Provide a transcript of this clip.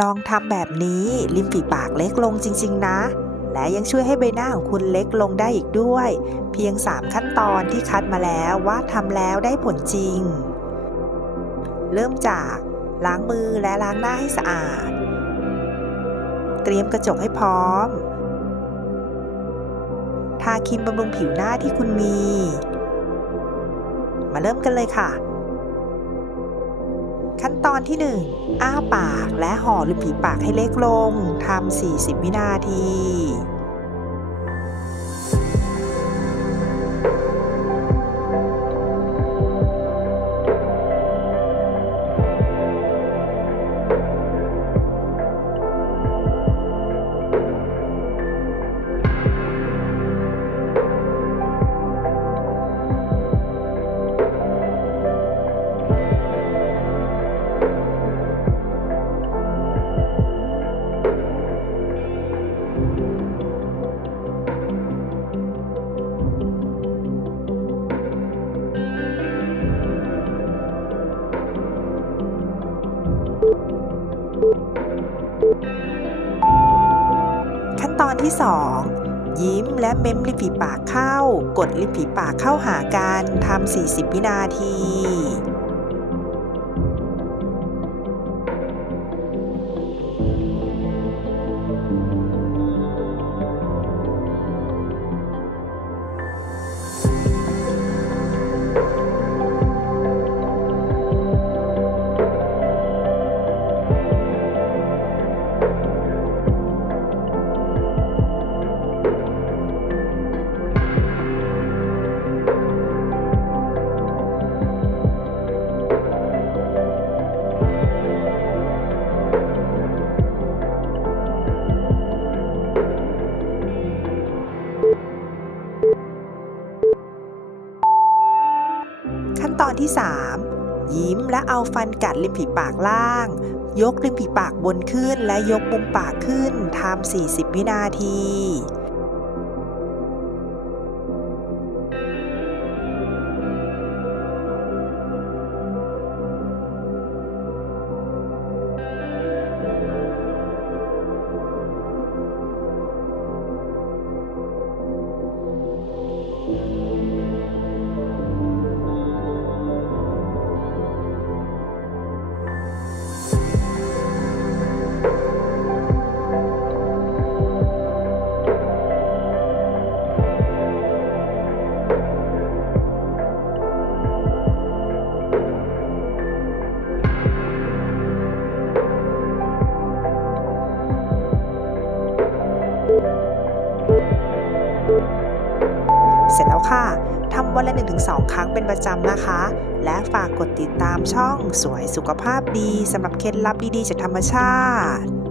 ลองทำแบบนี้ริมฝีปากเล็กลงจริง ๆ นะ และยังช่วยให้ใบหน้าของคุณเล็กลงได้อีกด้วย เพียง 3 ขั้นตอนที่คัดมาแล้วว่าทำแล้วได้ผลจริง เริ่มจากล้างมือและล้างหน้าให้สะอาด เตรียมกระจกให้พร้อม ทาครีมบำรุงผิวหน้าที่คุณมี มาเริ่มกันเลยค่ะ ขั้นตอนที่ 1 อ้าปากและห่อริมฝีปากให้เล็กลงทำ40 วินาที ขั้นตอนที่ 2 ยิ้มและเม้มริมฝีปากเข้า กดริมฝีปากเข้าหากันทำ40 วินาที ตอนที่ 3 ยิ้มและเอาฟันกัดริมฝีปากล่าง ยกริมฝีปากบนขึ้นและยกมุมปากขึ้นทำ40 วินาที ค่ะทำวันละ 1-2 ครั้งเป็นประจำนะคะ และฝากกดติดตามช่องสวยสุขภาพดีสำหรับเคล็ดลับดีๆจากธรรมชาติ